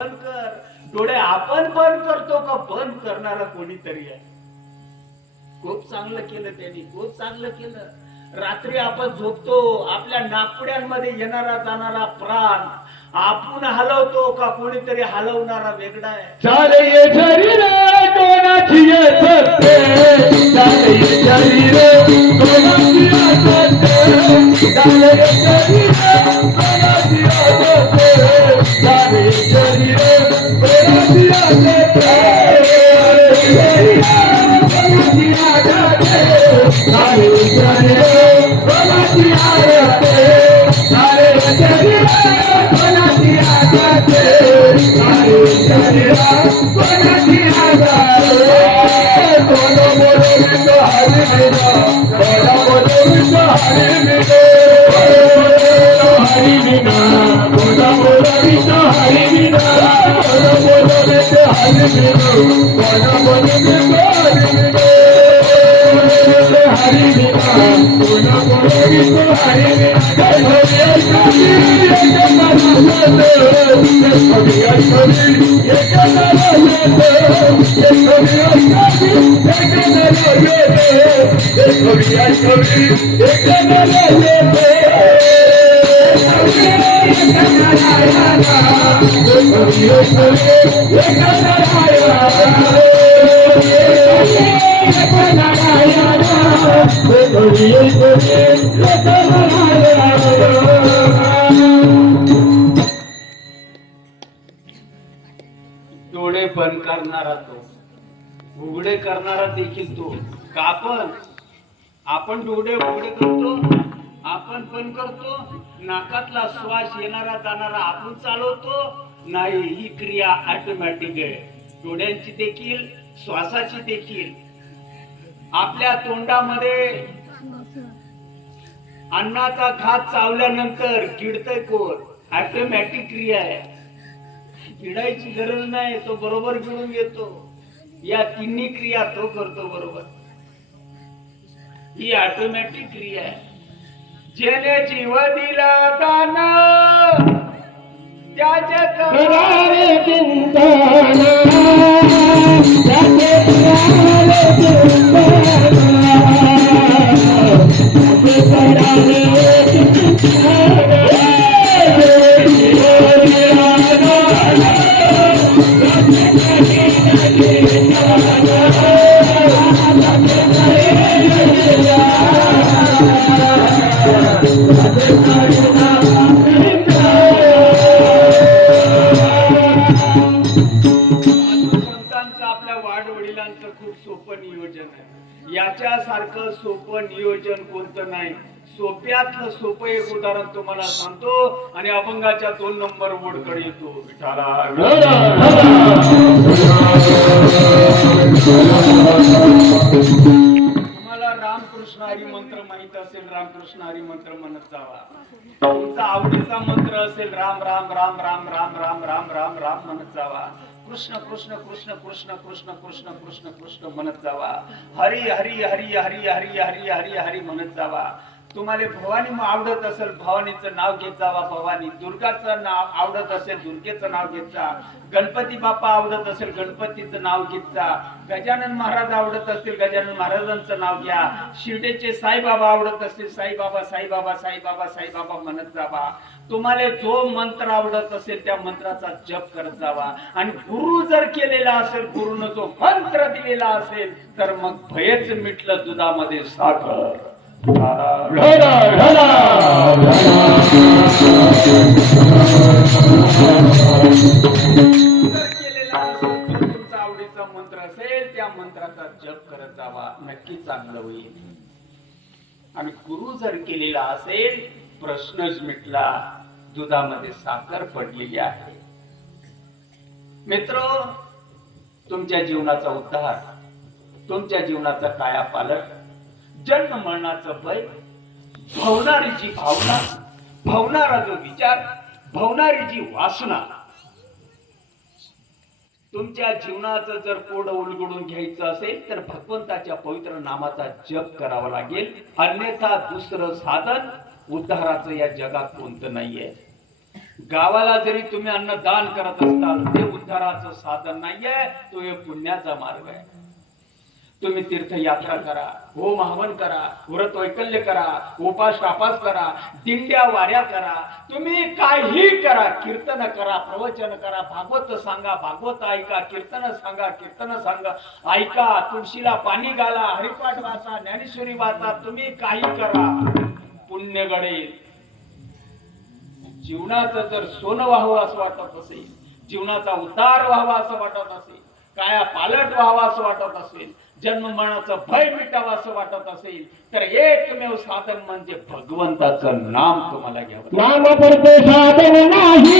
बंद कर. डोळे आपण बंद करतो का बंद करणारा कोणीतरी आहे. खूप चांगलं केलं त्यांनी, खूप चांगलं केलं. रात्री आपण झोपतो, आपल्या नाकपुड्यांमध्ये येणारा जाणारा प्राण आपण हलवतो का कोणीतरी हलवणारा वेगळा आहे. चाले ये शरीर कोणाची असते, चाले ये शरीर कोणाची असते, चाले ये शरीर कोणाची असते, चाले ये शरीर कोणाची असते, चाले ये शरीर कोणाची असते, चाले ये शरीर कोणाची असते, चाले ये शरीर कोणाची असते. कोण बोलवितो हरी विना, कोण बोलवितो हरी विना, हरी विना, कोण बोलवितो हरी विना, कोण बोलवितो हरी विना, कोण बोलवितो हरी विना, हरी विना, कोण बोलवितो हरी विना. डोळे बंद करणारा तो, उघडे करणारा देखील तो. का आपण डोळे उघडे करतो, आपण बंद करतो. नाकातला श्वास येणारा जाणारा आपण चालवतो. नाही, ही क्रिया ऑटोमॅटिक आहे. डोळ्यांची देखील, श्वासाची देखील. आपल्या तोंडामध्ये अन्नाचा घात चावल्यानंतर गिळतय कोण? ऑटोमॅटिक क्रिया आहे. गिळायची गरज नाही, तो बरोबर गिळून घेतो. या तिन्ही क्रिया तो करतो बरोबर. ही ऑटोमॅटिक क्रिया आहे. जेने जीव दिला दान त्याचे करावे चिंतन, त्याचे करावे चिंतन, त्याचे करावे चिंतन. आपल्या वाडवडिलांचं खूप सोपं नियोजन आहे. याच्यासारखं सोपं नियोजन कोणतं नाही. सोप्यातलं सोपं एक उदाहरण तुम्हाला सांगतो आणि अभंगाच्या 2 नंबर वोडकडे येतो. विठाला तुम्हाला रामकृष्ण हरी मंत्र माहित असेल, रामकृष्ण हरी मंत्र म्हणत जावा. तुमचा आवडीचा मंत्र असेल राम राम राम राम राम राम राम राम राम म्हणत जावा. कृष्ण कृष्ण कृष्ण कृष्ण कृष्ण कृष्ण कृष्ण कृष्ण म्हणत जावा. हरी हरी हरी हरी हरी हरी हरी हरी म्हणत जावा. तुम्हाला भवानी आवडत असेल भवानीचं नाव घेत जावा. भवानी. दुर्गाचं नाव आवडत असेल दुर्गेचं नाव घेत जा. गणपती बाप्पा आवडत असेल गणपतीचं नाव घेत जा. गजानन महाराज आवडत असतील गजानन महाराजांचं नाव घ्या. शिर्डीचे साईबाबा आवडत असतील साईबाबा साईबाबा साईबाबा साईबाबा म्हणत जावा. तुम्हाला जो मंत्र आवडत असेल त्या मंत्राचा जप करत जावा. आणि गुरु जर केलेला असेल, गुरुनं जो मंत्र दिलेला असेल तर मग भयच मिटलं दुधामध्ये साखर. तुमचा आवडीचा मंत्र असेल त्या मंत्राचा जप करत जावा. नक्की चांगलं होईल. आणि गुरु जर केलेला असेल प्रश्नच मिटला. दुधामध्ये साखर पडलेली आहे. मित्र, तुमच्या जीवनाचा उद्धार, तुमच्या जीवनाचा कायापालट, जन्म मरणाचं भय, भावणारी जी भावना, भावणारा जो विचार, भावणारी जी वासना, तुमच्या जीवनाचं जर कोड उलगडून घ्यायचं असेल तर भगवंताच्या पवित्र नामाचा जप करावा लागेल. अन्यथा दुसरं साधन उद्धाराचं या जगात कोणतं नाहीये. गावाला जरी तुम्ही अन्नदान करत असताल ते उद्धाराचं साधन नाहीये, तो एक पुण्याचा मार्ग आहे. तुम्ही तीर्थयात्रा करा, होम हवन करा, व्रत वैकल्य करा, उपास तापास करा, दिंड्या वाऱ्या करा, तुम्ही काही करा, कीर्तन करा, प्रवचन करा, भागवत सांगा, भागवत ऐका, कीर्तन सांगा, कीर्तन सांगा, ऐका, तुळशीला पाणी घाला, हरिपाठ वाचा, ज्ञानेश्वरी वाचा, तुम्ही काही करा, पुण्य घडेल. जीवनाचं जर सोनं व्हावं असं वाटत असेल, जीवनाचा उद्धार व्हावा असं वाटत असेल, काया पालट व्हावा असं वाटत असेल, जन्म मरणाचं भय मिटावं असं वाटत असेल, तर एकमेव साधन म्हणजे भगवंताचं नाम तुम्हाला घ्यावं. नाम करते साधन नाही,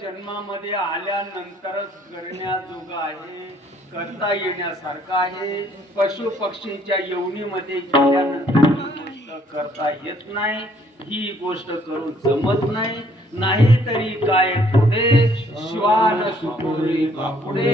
जन्मामध्ये आल्यानंतरच करण्याजोगा आहे, करता येण्यासारखा आहे. पशु पक्षींच्या योनीमध्ये गेल्यानंतर ही गोष्ट करता येत नाही, ही गोष्ट करून जमत नाही. नाही तरी काय पुढे श्वान सुपुरे बापुडे,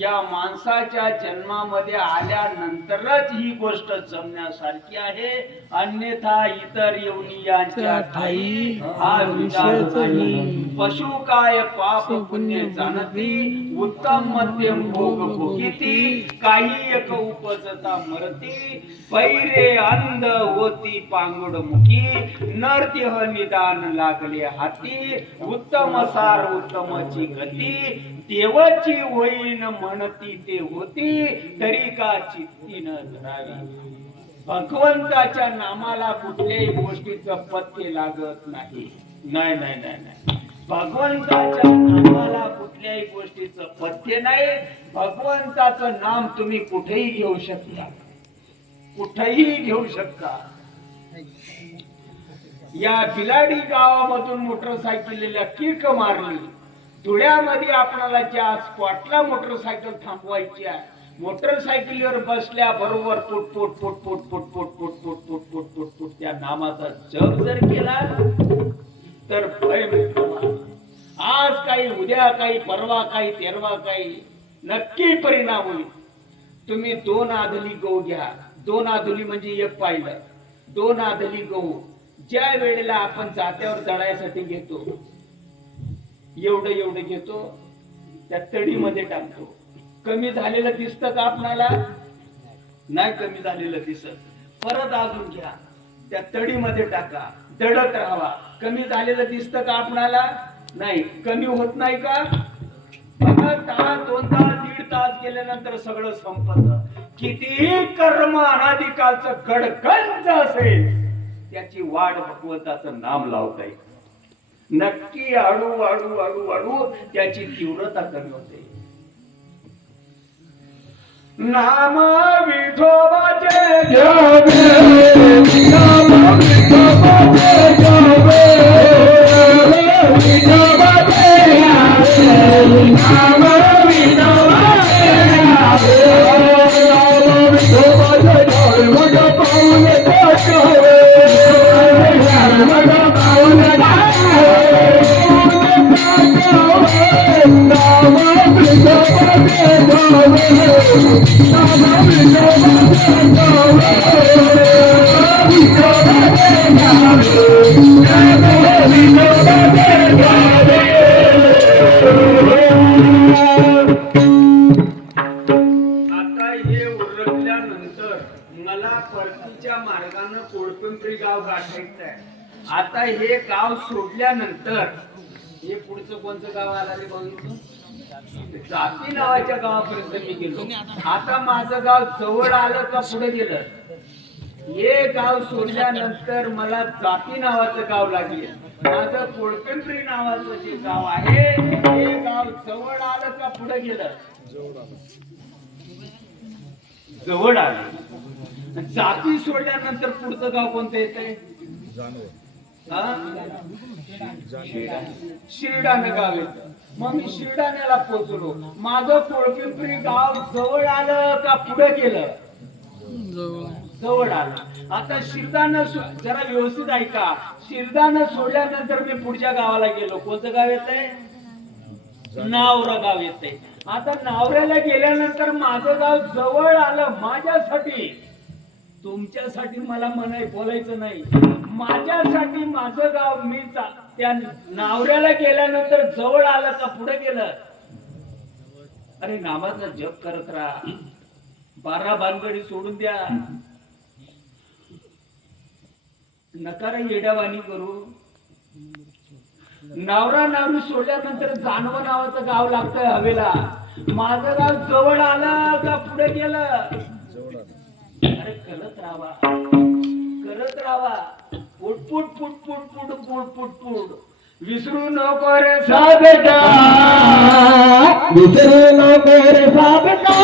या माणसाच्या जन्मामध्ये आल्यानंतरच ही गोष्ट जमण्यासारखी आहे, अन्यथा इतर योनियांच्या ठाई हा विचार नाही. पशु काय पाप पुण्य जाणती, उत्तम मध्यम भोग भोगिती, काही एक उपजता मरती, पैरे अंध होती पांगुड मुखी, नरदेह निदान लागले हाती, उत्तम सार उत्तमची गती, देवाची होईन म्हणती ते होती, तरी का चित्ती न धरावी. भगवंताच्या नामाला कुठल्याही गोष्टीचं पथ्य लागत नाही. नाही नाही नाही नाही, भगवंताच्या नामाला कुठल्याही गोष्टीचं पथ्य नाही. भगवंताचं नाम तुम्ही कुठेही घेऊ शकता, कुठेही घेऊ शकता. या बिलाडी गावामधून मोटरसायकलीला किक मारली, धुळ्यामध्ये आपल्याला ज्या स्पॉटला मोटरसायकल थांबवायची आहे, मोटरसायकलीवर बसल्या बरोबर पोट पोट पोट पोट पोट पोट पोट पोट पोट पोट पोट पोट त्या नामाचा जप जर केला तर भय मिळतो. आज काही, उद्या काही, परवा काही, तेरवा काही, नक्की परिणाम होईल. तुम्ही 2 आदली गहू घ्या. 2 आदली म्हणजे एक पाहिलं. 2 आदली गहू ज्या वेळेला आपण जात्यावर दळायसाठी घेतो, एवढं एवढं घेतो, त्या तडीमध्ये टाकतो. कमी झालेलं दिसतं का आपणाला? नाही कमी झालेलं दिसत. परत अजून घ्या, त्या तडीमध्ये टाका, दळत राहावा. कमी झालेलं दिसतं का आपणाला? नाही. कमी होत नाही का? तास, 2 तास, 1.5 तास गेल्यानंतर सगळं संपत. कितीही कर्म अनादिकालचं गडगंज असेल, त्याची वाढ भगवंताचं नाम लावता येईल. नक्की हळू हळू हळू हळू त्याची तीव्रता कमी होते. नाम विठोबाचे घ्यावे, नाम विठोबाचे घ्यावे, विठोबाचे घ्यावे, नाम विठोबाचे घ्यावे, नाम विठोबाचे घ्यावे, मग पाऊल टाकावे, मग पाऊल टाकावे. आता हे उरकल्यानंतर मला परतीच्या मार्गाने कोळपिंपरी गाव गाठायचं आहे. आता हे गाव सोडल्यानंतर हे पुढचं कोणतं गाव आलं रे बघितलं? जाती नावाच्या गावापर्यंत मी गेलो. आता माझं गाव जवळ आलं का पुढे गेलं? हे गाव सोडल्यानंतर मला जाती नावाचं गाव लागले. माझं कोळपिंपरी नावाचं जे गाव आहे हे गाव जवळ आलं का पुढे गेलं? जवळ आलं. जाती सोडल्यानंतर पुढचं गाव कोणतं येतंय? शिरडाणं गाव येतं. मग मी शिरडाण्याला पोहोचलो. माझं कोळपिंपरी गाव जवळ आलं का पुढे गेलं? जवळ आलं. आता शिरदानं जरा व्यवस्थित ऐका. शिरदानं सोडल्यानंतर मी पुढच्या गावाला गेलो. कोणतं गाव येतंय? नावरा गाव येतंय. आता नावऱ्याला गेल्यानंतर माझं गाव जवळ आलं माझ्यासाठी. तुमच्यासाठी मला बोलायचं नाही. माझ्यासाठी माझं गाव मी त्या नावऱ्याला गेल्यानंतर जवळ आलं का पुढे गेलं? अरे नामाचा जप करत राहा. 12 भानगडी सोडून द्या. नका रे येड्यावानी करू. नावरा नावरी सोडल्यानंतर जानवं नावाचं गाव लागतंय हवेला. माझं गाव जवळ आलं का पुढे गेलं? अरे करत राहा, करत राहा. पुटपुट पुटपुट पुटपुट पुटपुट. विसरू नको रे साबका, विसरू नको रे साबका.